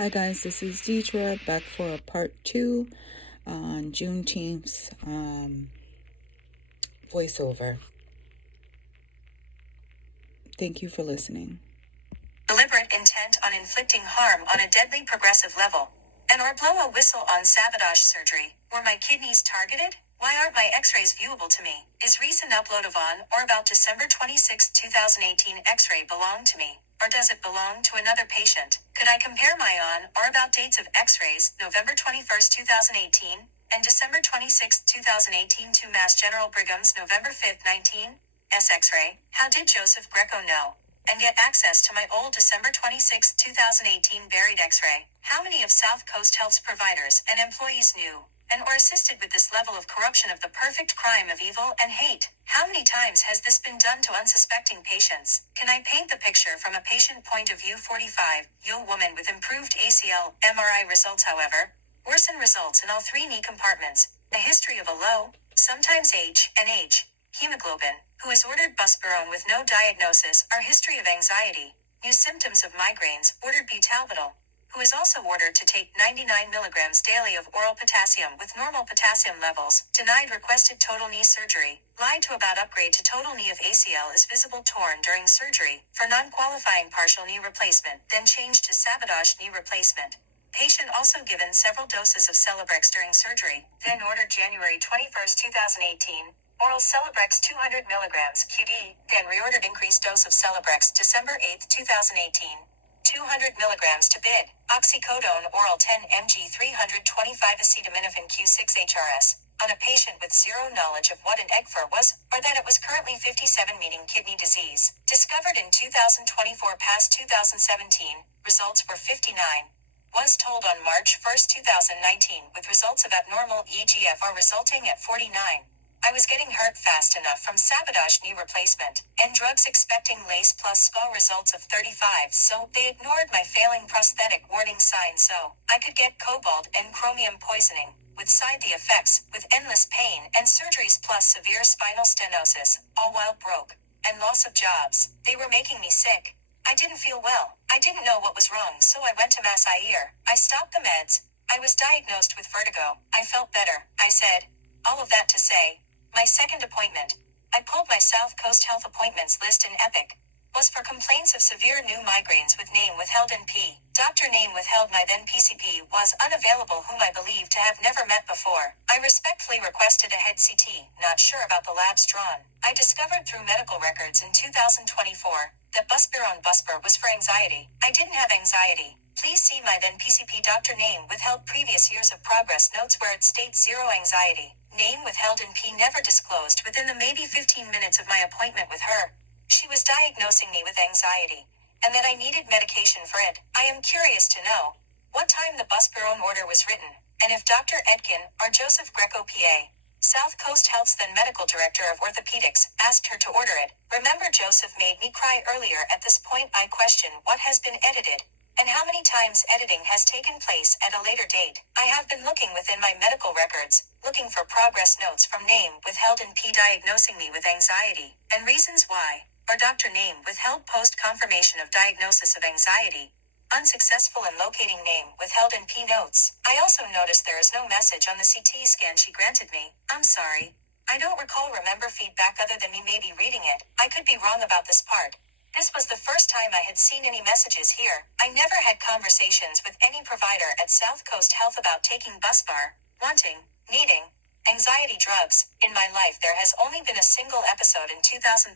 Hi guys, this is Deidre back for a part 2 on Juneteenth's voiceover. Thank you for listening. Deliberate intent on inflicting harm on a deadly progressive level. And or blow a whistle on sabotage surgery. Were my kidneys targeted? Why aren't my x-rays viewable to me? Is recent upload of on or about December 26, 2018 x-ray belong to me? Or does it belong to another patient? Could I compare my on or about dates of x-rays, November 21, 2018, and December 26, 2018 to Mass General Brigham's November 5, 19? X-ray? How did Joseph Greco know and get access to my old December 26, 2018 buried x-ray? How many of South Coast Health's providers and employees knew and or assisted with this level of corruption of the perfect crime of evil and hate? How many times has this been done to unsuspecting patients? Can I paint the picture from a patient point of view? 45-year-old woman with improved ACL MRI results, however, worsen results in all three knee compartments, a history of a low, sometimes H and H, hemoglobin, who is ordered buspirone with no diagnosis or history of anxiety, new symptoms of migraines, ordered B-talbital, who is also ordered to take 99 milligrams daily of oral potassium with normal potassium levels, denied requested total knee surgery, lied to about upgrade to total knee of ACL is visible torn during surgery, for non-qualifying partial knee replacement, then changed to sabotage knee replacement. Patient also given several doses of Celebrex during surgery, then ordered January 21, 2018, oral Celebrex 200 milligrams QD, then reordered increased dose of Celebrex December 8, 2018. 200 milligrams to bid, oxycodone oral 10 mg 325 acetaminophen Q6 HRS, on a patient with zero knowledge of what an EGFR was, or that it was currently 57 meaning kidney disease. Discovered in 2024 past 2017, results were 59. Was told on March 1, 2019 with results of abnormal EGFR resulting at 49. I was getting hurt fast enough from sabotage knee replacement, and drugs expecting LACE plus SPA results of 35, so they ignored my failing prosthetic warning sign so I could get cobalt and chromium poisoning, with side effects, with endless pain and surgeries plus severe spinal stenosis, all while broke, and loss of jobs. They were making me sick. I didn't feel well. I didn't know what was wrong, so I went to Mass Air. I stopped the meds. I was diagnosed with vertigo. I felt better, I said. All of that to say, my second appointment, I pulled my South Coast Health appointments list in Epic, was for complaints of severe new migraines with name withheld and P. Doctor name withheld. My then PCP was unavailable, whom I believed to have never met before. I respectfully requested a head CT, not sure about the labs drawn. I discovered through medical records in 2024 that buspirone was for anxiety. I didn't have anxiety. Please see my then PCP doctor name withheld previous years of progress notes where it states zero anxiety. Name withheld and P never disclosed within the maybe 15 minutes of my appointment with her. She was diagnosing me with anxiety, and that I needed medication for it. I am curious to know what time the buspirone order was written, and if Dr. Edkin or Joseph Greco PA, South Coast Health's then medical director of orthopedics, asked her to order it. Remember, Joseph made me cry earlier. At this point I question what has been edited, and how many times editing has taken place at a later date. I have been looking within my medical records, looking for progress notes from name withheld and P diagnosing me with anxiety, and reasons why, or doctor name withheld post confirmation of diagnosis of anxiety. Unsuccessful in locating name withheld and P notes. I also noticed there is no message on the CT scan she granted me. I'm sorry. I don't remember feedback other than me maybe reading it. I could be wrong about this part. This was the first time I had seen any messages here. I never had conversations with any provider at South Coast Health about taking Buspar, wanting, needing, anxiety drugs. In my life there has only been a single episode in 2013,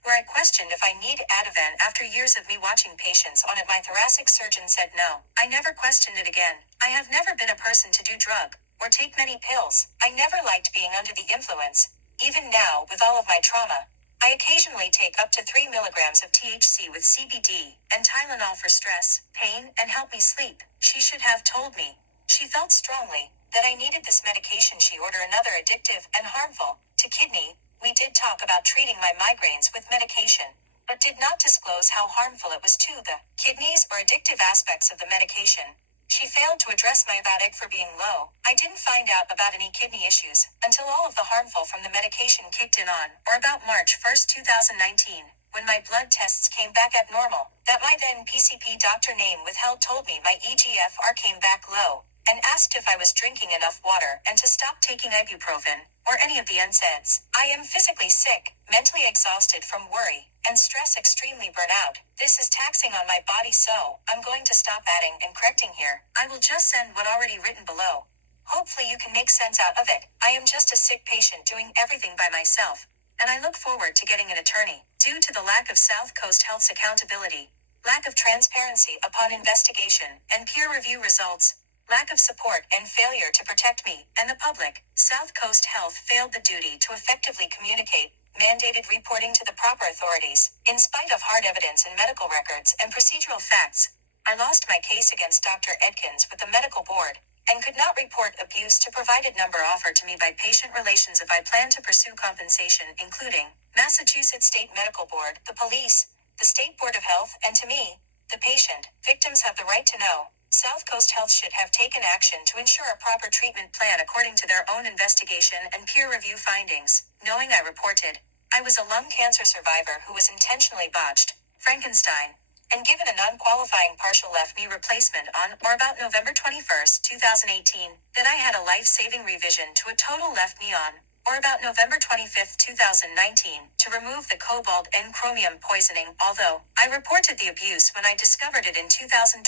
where I questioned if I need Ativan after years of me watching patients on it. My thoracic surgeon said no. I never questioned it again. I have never been a person to do drug, or take many pills. I never liked being under the influence. Even now, with all of my trauma, I occasionally take up to 3 milligrams of THC with CBD, and Tylenol for stress, pain, and help me sleep. She should have told me. She felt strongly that I needed this medication. She ordered another addictive and harmful to kidney. We did talk about treating my migraines with medication, but did not disclose how harmful it was to the kidneys or addictive aspects of the medication. She failed to address my EGFR for being low. I didn't find out about any kidney issues until all of the harmful from the medication kicked in on or about March 1, 2019. when my blood tests came back abnormal, that my then PCP doctor name withheld told me my EGFR came back low, and asked if I was drinking enough water and to stop taking ibuprofen, or any of the NSAIDs. I am physically sick, mentally exhausted from worry, and stress extremely burnt out. This is taxing on my body, so I'm going to stop adding and correcting here. I will just send what already written below. Hopefully you can make sense out of it. I am just a sick patient doing everything by myself, and I look forward to getting an attorney. Due to the lack of South Coast Health's accountability, lack of transparency upon investigation and peer review results, lack of support and failure to protect me and the public, South Coast Health failed the duty to effectively communicate mandated reporting to the proper authorities. In spite of hard evidence in medical records and procedural facts, I lost my case against Dr. Edkins with the medical board, and could not report abuse to provided number offered to me by patient relations if I plan to pursue compensation, including Massachusetts State Medical Board, the police, the State Board of Health, and to me, the patient. Victims have the right to know. South Coast Health should have taken action to ensure a proper treatment plan according to their own investigation and peer review findings. Knowing I reported I was a lung cancer survivor who was intentionally botched, Frankenstein, and given a non-qualifying partial left knee replacement on or about November 21st, 2018, that I had a life-saving revision to a total left knee on or about November 25th, 2019, to remove the cobalt and chromium poisoning, although I reported the abuse when I discovered it in 2021,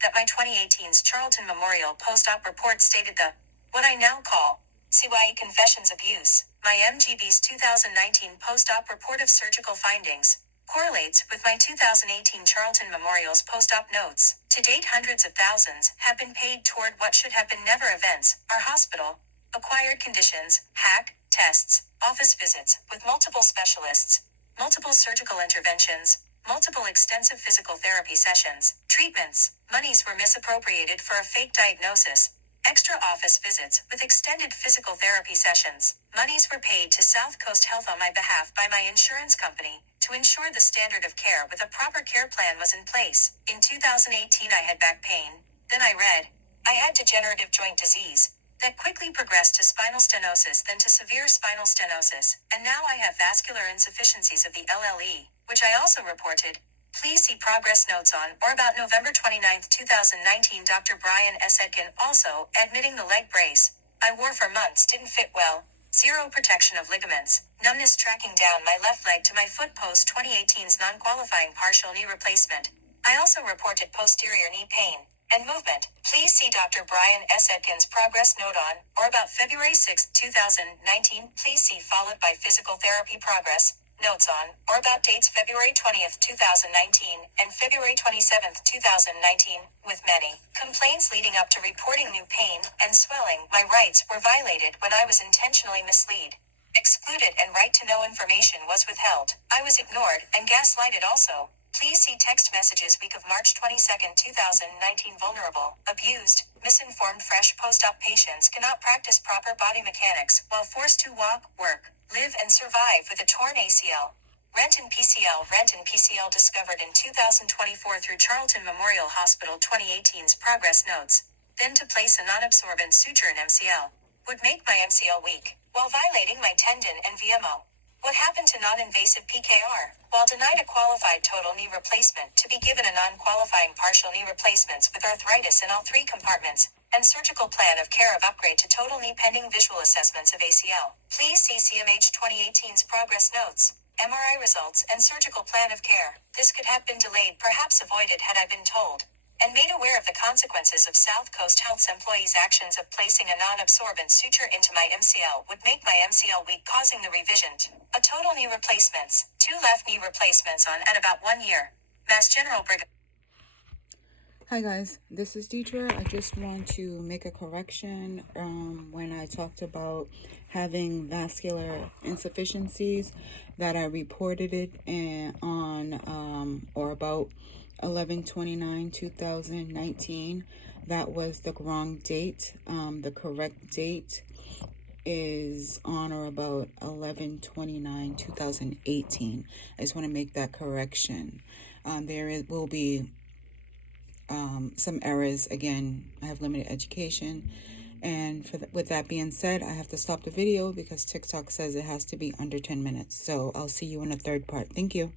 that my 2018's Charlton Memorial post-op report stated the, what I now call, CYE Confessions Abuse. My MGB's 2019 post-op report of surgical findings correlates with my 2018 Charlton Memorial's post-op notes. To date, hundreds of thousands have been paid toward what should have been never events, our hospital, acquired conditions, hack, tests, office visits, with multiple specialists, multiple surgical interventions, multiple extensive physical therapy sessions, treatments, monies were misappropriated for a fake diagnosis, extra office visits with extended physical therapy sessions. Monies were paid to South Coast Health on my behalf by my insurance company to ensure the standard of care with a proper care plan was in place. In 2018 I had back pain, then I read, I had degenerative joint disease, that quickly progressed to spinal stenosis, then to severe spinal stenosis, and now I have vascular insufficiencies of the LLE, which I also reported. Please see progress notes on or about November 29, 2019. Dr. Brian S. Edkin also admitting the leg brace I wore for months didn't fit well. Zero protection of ligaments, numbness tracking down my left leg to my foot post 2018's non-qualifying partial knee replacement. I also reported posterior knee pain and movement. Please see Dr. Brian S. Edkins' progress note on or about February 6, 2019. Please see followed by physical therapy progress notes on or about dates February 20th, 2019 and February 27th, 2019, with many complaints leading up to reporting new pain and swelling. My rights were violated when I was intentionally misled, excluded, and right to know information was withheld. I was ignored and gaslighted also. Please see text messages week of March 22, 2019. Vulnerable, abused, misinformed fresh post-op patients cannot practice proper body mechanics while forced to walk, work, live, and survive with a torn ACL. Rent and PCL discovered in 2024 through Charlton Memorial Hospital 2018's progress notes. Then to place a non-absorbent suture in MCL would make my MCL weak, while violating my tendon and VMO. What happened to non-invasive PKR? While denied a qualified total knee replacement, to be given a non-qualifying partial knee replacements with arthritis in all three compartments, and surgical plan of care of upgrade to total knee pending visual assessments of ACL. Please see CMH 2018's progress notes, MRI results, and surgical plan of care. This could have been delayed, perhaps avoided had I been told, and made aware of the consequences of South Coast Health's employees' actions of placing a non-absorbent suture into my MCL would make my MCL weak, causing the revision to a total knee replacements, 2 left knee replacements on at about 1 year. Mass General Brigham. Hi guys, this is Deidre. I just want to make a correction when I talked about having vascular insufficiencies, that I reported it on or about 11/29/2019. That was the wrong date. The correct date is on or about 11/29/2018. I just want to make that correction. Will be some errors. Again, I have limited education, and with that being said, I have to stop the video because TikTok says it has to be under 10 minutes. So I'll see you in a third part. Thank you.